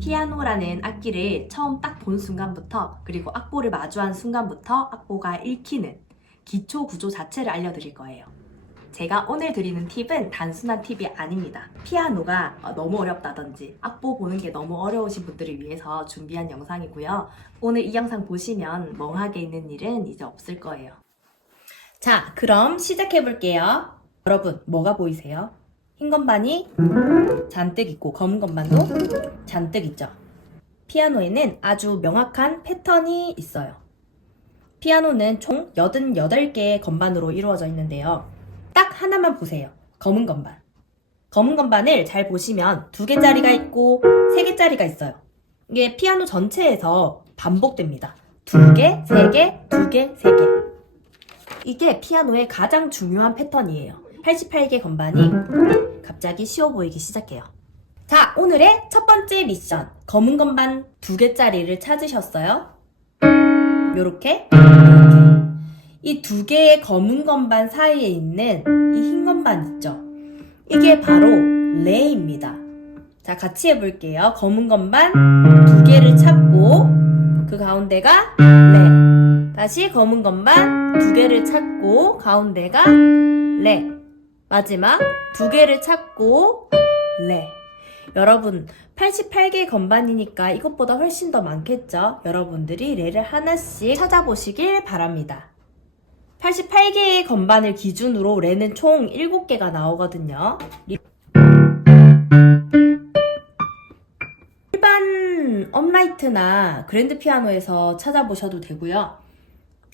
피아노라는 악기를 처음 딱 본 순간부터 그리고 악보를 마주한 순간부터 악보가 읽히는 기초 구조 자체를 알려드릴 거예요. 제가 오늘 드리는 팁은 단순한 팁이 아닙니다. 피아노가 너무 어렵다든지 악보 보는 게 너무 어려우신 분들을 위해서 준비한 영상이고요. 오늘 이 영상 보시면 멍하게 있는 일은 이제 없을 거예요. 자, 그럼 시작해 볼게요. 여러분, 뭐가 보이세요? 흰 건반이 잔뜩 있고 검은 건반도 잔뜩 있죠. 피아노에는 아주 명확한 패턴이 있어요. 피아노는 총 88개의 건반으로 이루어져 있는데요. 딱 하나만 보세요. 검은 건반. 검은 건반을 잘 보시면 2개짜리가 있고 3개짜리가 있어요. 이게 피아노 전체에서 반복됩니다. 2개, 3개, 2개, 3개. 이게 피아노의 가장 중요한 패턴이에요. 88개 건반이 갑자기 쉬워 보이기 시작해요. 자, 오늘의 첫 번째 미션. 검은 건반 2개짜리를 찾으셨어요? 요렇게. 이 2개의 검은 건반 사이에 있는 이 흰 건반 있죠? 이게 바로 레입니다. 자, 같이 해볼게요. 검은 건반 2개를 찾고 그 가운데가 레. 다시 검은 건반 2개를 찾고 가운데가 레. 마지막 2개를 찾고 레. 여러분 88개 건반이니까 이것보다 훨씬 더 많겠죠? 여러분들이 레를 하나씩 찾아보시길 바랍니다. 88개의 건반을 기준으로 레는 총 7개가 나오거든요. 일반 업라이트나 그랜드 피아노에서 찾아보셔도 되고요.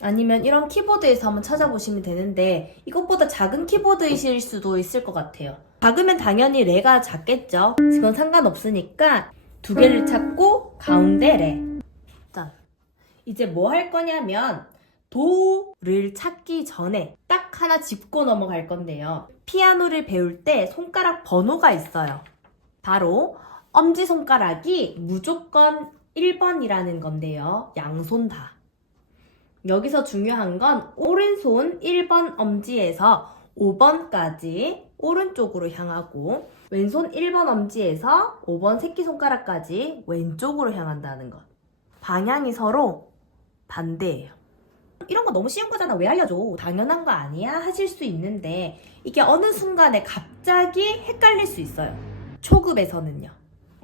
아니면 이런 키보드에서 한번 찾아보시면 되는데 이것보다 작은 키보드이실 수도 있을 것 같아요. 작으면 당연히 레가 작겠죠. 그건 상관없으니까 2개를 찾고 가운데 레. 자, 이제 뭐 할 거냐면 도를 찾기 전에 딱 하나 짚고 넘어갈 건데요. 피아노를 배울 때 손가락 번호가 있어요. 바로 엄지손가락이 무조건 1번이라는 건데요. 양손 다. 여기서 중요한 건 오른손 1번 엄지에서 5번까지 오른쪽으로 향하고 왼손 1번 엄지에서 5번 새끼손가락까지 왼쪽으로 향한다는 것. 방향이 서로 반대예요. 이런 거 너무 쉬운 거잖아. 왜 알려줘? 당연한 거 아니야? 하실 수 있는데 이게 어느 순간에 갑자기 헷갈릴 수 있어요. 초급에서는요.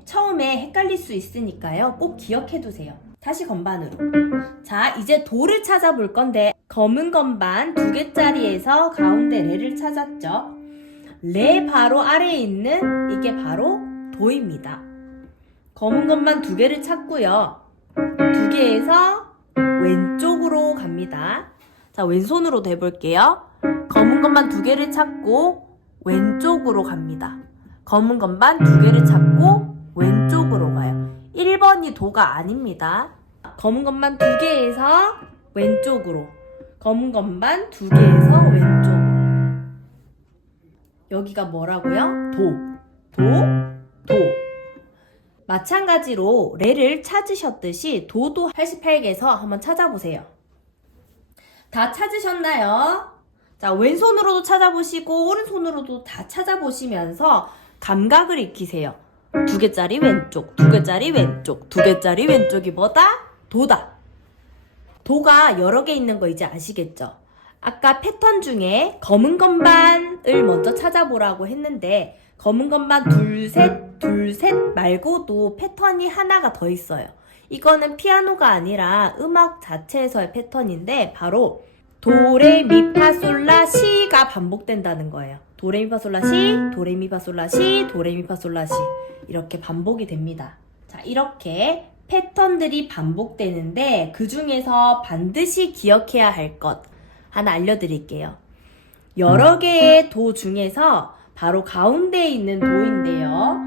처음에 헷갈릴 수 있으니까요. 꼭 기억해 두세요. 다시 건반으로. 자, 이제 도를 찾아볼 건데 검은 건반 2개짜리에서 가운데 레를 찾았죠. 레 바로 아래에 있는 이게 바로 도입니다. 검은 건반 2개를 찾고요. 2개에서 왼쪽으로 갑니다. 자, 왼손으로 대볼게요. 검은 건반 2개를 찾고 왼쪽으로 갑니다. 검은 건반 2개를 찾고 왼쪽으로 가요. 1번이 도가 아닙니다. 검은 건반 2개에서 왼쪽으로. 검은 건반 2개에서 왼쪽으로. 여기가 뭐라고요? 도. 마찬가지로 레를 찾으셨듯이 도도 88개에서 한번 찾아보세요. 다 찾으셨나요? 자, 왼손으로도 찾아보시고 오른손으로도 다 찾아보시면서 감각을 익히세요. 2개짜리 왼쪽, 2개짜리 왼쪽, 2개짜리 왼쪽이 뭐다? 도다. 도가 여러 개 있는 거 이제 아시겠죠? 아까 패턴 중에 검은 건반을 먼저 찾아보라고 했는데 검은 건반 둘, 셋 말고도 패턴이 하나가 더 있어요. 이거는 피아노가 아니라 음악 자체에서의 패턴인데 바로 도레미파솔라 시가 반복된다는 거예요. 도레미파솔라 시, 도레미파솔라 시, 도레미파솔라 시 이렇게 반복이 됩니다. 자, 이렇게 패턴들이 반복되는데 그 중에서 반드시 기억해야 할 것 하나 알려드릴게요. 여러 개의 도 중에서 바로 가운데에 있는 도인데요.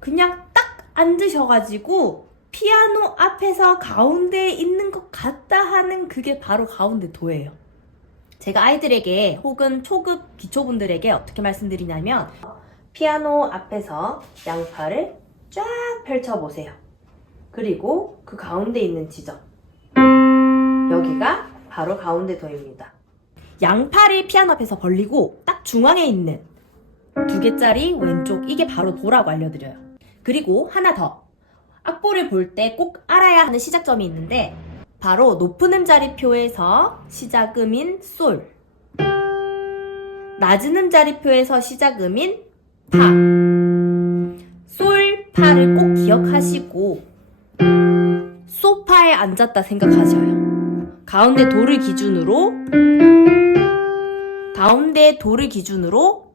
그냥 딱 앉으셔가지고 피아노 앞에서 가운데에 있는 것 같다 하는 그게 바로 가운데 도예요. 제가 아이들에게 혹은 초급 기초분들에게 어떻게 말씀드리냐면 피아노 앞에서 양팔을 쫙 펼쳐보세요. 그리고 그 가운데 있는 지점. 여기가 바로 가운데 도입니다. 양팔을 피아노 앞에서 벌리고 딱 중앙에 있는 2개짜리 왼쪽 이게 바로 도라고 알려드려요. 그리고 하나 더. 악보를 볼 때 꼭 알아야 하는 시작점이 있는데 바로 높은 음자리표에서 시작음인 솔, 낮은 음자리표에서 시작음인 파, 솔, 파를 꼭 기억하시고 소파에 앉았다 생각하셔요. 가운데 도를 기준으로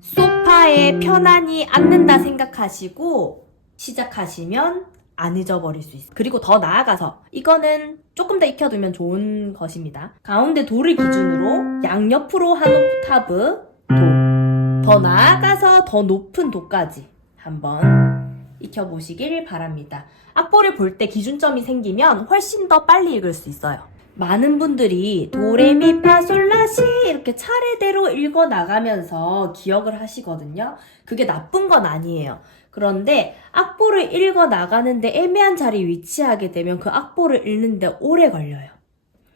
소파에 편안히 앉는다 생각하시고 시작하시면 안 잊어버릴 수 있어요. 그리고 더 나아가서 이거는 조금 더 익혀두면 좋은 것입니다. 가운데 도를 기준으로 양옆으로 한 옥타브 도, 더 나아가서 더 높은 도까지 한번 익혀보시길 바랍니다. 악보를 볼 때 기준점이 생기면 훨씬 더 빨리 읽을 수 있어요. 많은 분들이 도레미파솔라시 이렇게 차례대로 읽어 나가면서 기억을 하시거든요. 그게 나쁜 건 아니에요. 그런데 악보를 읽어 나가는데 애매한 자리에 위치하게 되면 그 악보를 읽는데 오래 걸려요.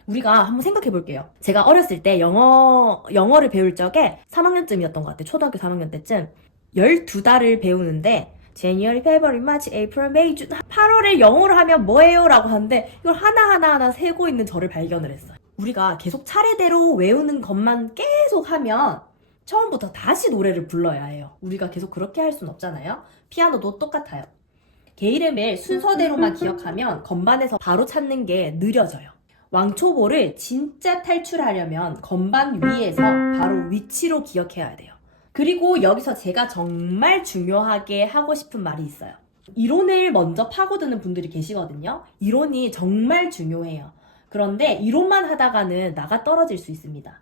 우리가 한번 생각해 볼게요. 제가 어렸을 때 영어를 배울 적에 3학년쯤이었던 것 같아요. 초등학교 3학년 때쯤 12달을 배우는데 January, February, March, April, May, June 8월에 영어를 하면 뭐예요? 라고 하는데 이걸 하나하나 세고 있는 저를 발견을 했어요. 우리가 계속 차례대로 외우는 것만 계속 하면 처음부터 다시 노래를 불러야 해요. 우리가 계속 그렇게 할 순 없잖아요. 피아노도 똑같아요. 게이름을 순서대로만 기억하면 건반에서 바로 찾는 게 느려져요. 왕초보를 진짜 탈출하려면 건반 위에서 바로 위치로 기억해야 돼요. 그리고 여기서 제가 정말 중요하게 하고 싶은 말이 있어요. 이론을 먼저 파고드는 분들이 계시거든요. 이론이 정말 중요해요. 그런데 이론만 하다가는 나가 떨어질 수 있습니다.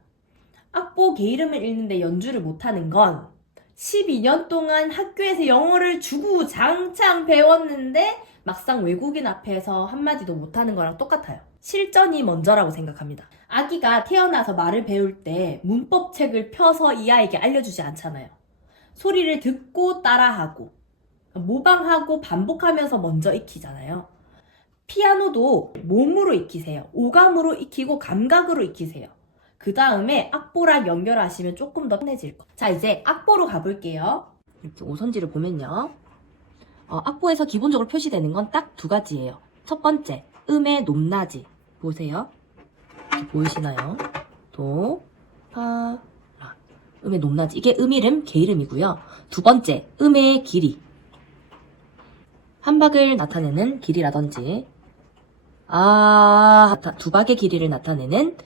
악보 게이름을 읽는데 연주를 못하는 건 12년 동안 학교에서 영어를 주구장창 배웠는데 막상 외국인 앞에서 한마디도 못하는 거랑 똑같아요. 실전이 먼저라고 생각합니다. 아기가 태어나서 말을 배울 때 문법책을 펴서 이 아이에게 알려주지 않잖아요. 소리를 듣고 따라하고 모방하고 반복하면서 먼저 익히잖아요. 피아노도 몸으로 익히세요. 오감으로 익히고 감각으로 익히세요. 그 다음에 악보랑 연결하시면 조금 더 편해질 거예요. 자, 이제 악보로 가볼게요. 이렇게 오선지를 보면요. 악보에서 기본적으로 표시되는 건 딱 두 가지예요. 첫 번째, 음의 높낮이. 보세요. 이렇게 보이시나요? 도, 파, 라. 음의 높낮이. 이게 음 이름, 개 이름이고요. 두 번째, 음의 길이. 한 박을 나타내는 길이라든지, 두 박의 길이를 나타내는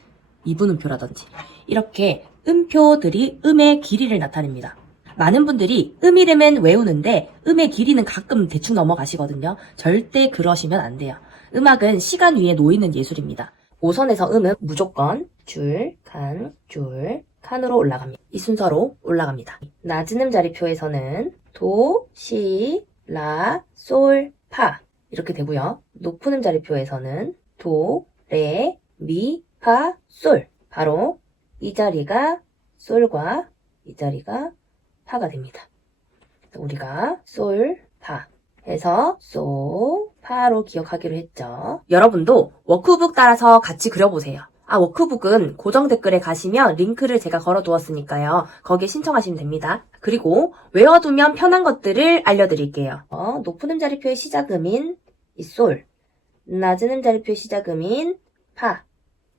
이분음표라든지, 이렇게 음표들이 음의 길이를 나타냅니다. 많은 분들이 음 이름은 외우는데 음의 길이는 가끔 대충 넘어가시거든요. 절대 그러시면 안 돼요. 음악은 시간 위에 놓이는 예술입니다. 5선에서 음은 무조건 줄, 칸으로 올라갑니다. 이 순서로 올라갑니다. 낮은 음자리표에서는 도, 시, 라, 솔, 파 이렇게 되고요. 높은 음자리표에서는 도, 레, 미, 파, 솔. 바로 이 자리가 솔과 이 자리가 파가 됩니다. 우리가 솔, 파 해서 솔, 파로 기억하기로 했죠. 여러분도 워크북 따라서 같이 그려보세요. 워크북은 고정 댓글에 가시면 링크를 제가 걸어두었으니까요. 거기에 신청하시면 됩니다. 그리고 외워두면 편한 것들을 알려드릴게요. 높은 음자리표의 시작음인 이 솔, 낮은 음자리표의 시작음인 파.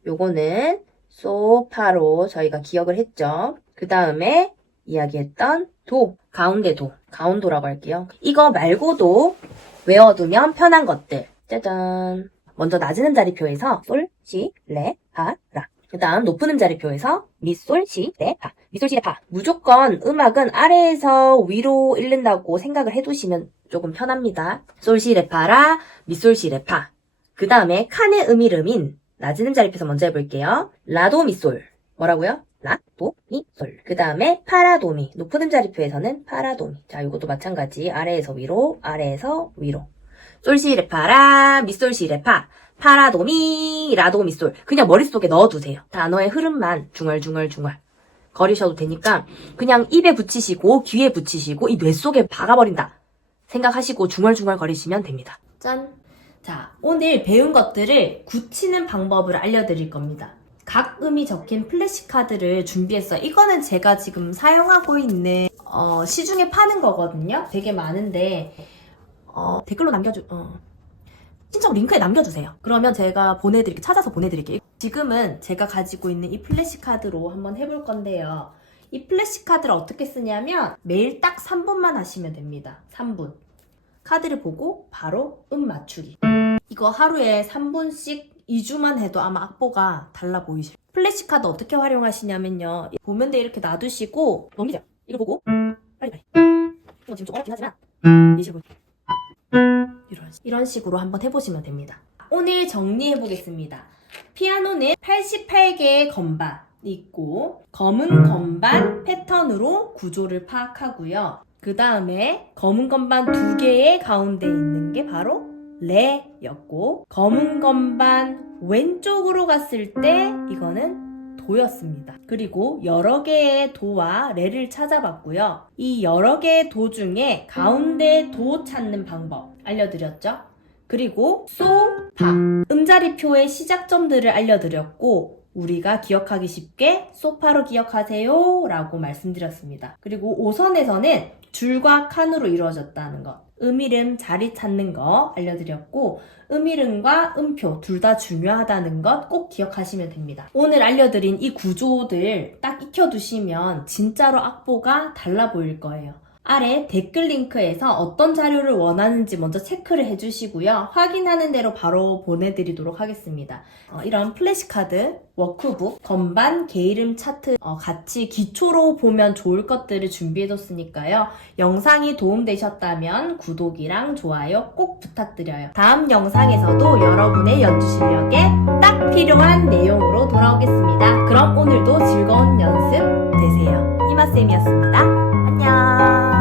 요거는 소, 파로 저희가 기억을 했죠. 그 다음에 이야기했던 도, 가운데 도, 가운도라고 할게요. 이거 말고도 외워두면 편한 것들. 짜잔. 먼저 낮은 음자리표에서 솔, 시, 레, 파, 라. 그 다음 높은 음자리표에서 미, 솔, 시, 레, 파. 미, 솔, 시, 레, 파. 무조건 음악은 아래에서 위로 읽는다고 생각을 해두시면 조금 편합니다. 솔, 시, 레, 파, 라, 미, 솔, 시, 레, 파. 그 다음에 칸의 이름인 낮은 음자리표에서 먼저 해볼게요. 라, 도, 미, 솔. 뭐라고요? 라, 도, 미, 솔. 그 다음에 파라도미. 높은 음자리표에서는 파라도미. 자, 이것도 마찬가지. 아래에서 위로, 아래에서 위로. 솔시레파라, 미솔시레파, 파라도미, 라도미솔. 그냥 머릿속에 넣어두세요. 단어의 흐름만 중얼중얼 거리셔도 되니까 그냥 입에 붙이시고 귀에 붙이시고 이 뇌 속에 박아버린다 생각하시고 중얼중얼 거리시면 됩니다. 짠! 자, 오늘 배운 것들을 굳히는 방법을 알려드릴 겁니다. 각 음이 적힌 플래시카드를 준비했어요. 이거는 제가 지금 사용하고 있는 시중에 파는 거거든요. 되게 많은데 댓글로 신청 링크에 남겨주세요. 그러면 제가 찾아서 보내드릴게요. 지금은 제가 가지고 있는 이 플래시카드로 한번 해볼 건데요. 이 플래시카드를 어떻게 쓰냐면 매일 딱 3분만 하시면 됩니다. 3분. 카드를 보고 바로 음 맞추기. 이거 하루에 3분씩 2주만 해도 아마 악보가 달라 보이실 거예요. 플래시카드 어떻게 활용하시냐면요. 보면 돼 이렇게 놔두시고 넘기세요. 이거 보고 빨리. 이거 지금 좀 어렵긴 하지만 이 식으로 이런 식으로 한번 해보시면 됩니다. 오늘 정리해보겠습니다. 피아노는 88개의 건반이 있고 검은 건반 패턴으로 구조를 파악하고요. 그 다음에 검은 건반 2개의 가운데 있는 게 바로 레였고 검은 건반 왼쪽으로 갔을 때 이거는 도였습니다. 그리고 여러 개의 도와 레를 찾아봤고요. 이 여러 개의 도 중에 가운데 도 찾는 방법 알려드렸죠. 그리고 소, 파 음자리표의 시작점들을 알려드렸고 우리가 기억하기 쉽게 소파로 기억하세요 라고 말씀드렸습니다. 그리고 5선에서는 줄과 칸으로 이루어졌다는 것, 음이름 자리 찾는 거 알려드렸고 음이름과 음표 둘 다 중요하다는 것 꼭 기억하시면 됩니다. 오늘 알려드린 이 구조들 딱 익혀두시면 진짜로 악보가 달라 보일 거예요. 아래 댓글 링크에서 어떤 자료를 원하는지 먼저 체크를 해주시고요. 확인하는 대로 바로 보내드리도록 하겠습니다. 이런 플래시카드, 워크북, 건반, 게이름 차트 같이 기초로 보면 좋을 것들을 준비해뒀으니까요. 영상이 도움되셨다면 구독이랑 좋아요 꼭 부탁드려요. 다음 영상에서도 여러분의 연주 실력에 딱 필요한 내용으로 돌아오겠습니다. 그럼 오늘도 즐거운 연습 되세요. 이마쌤이었습니다. 안녕.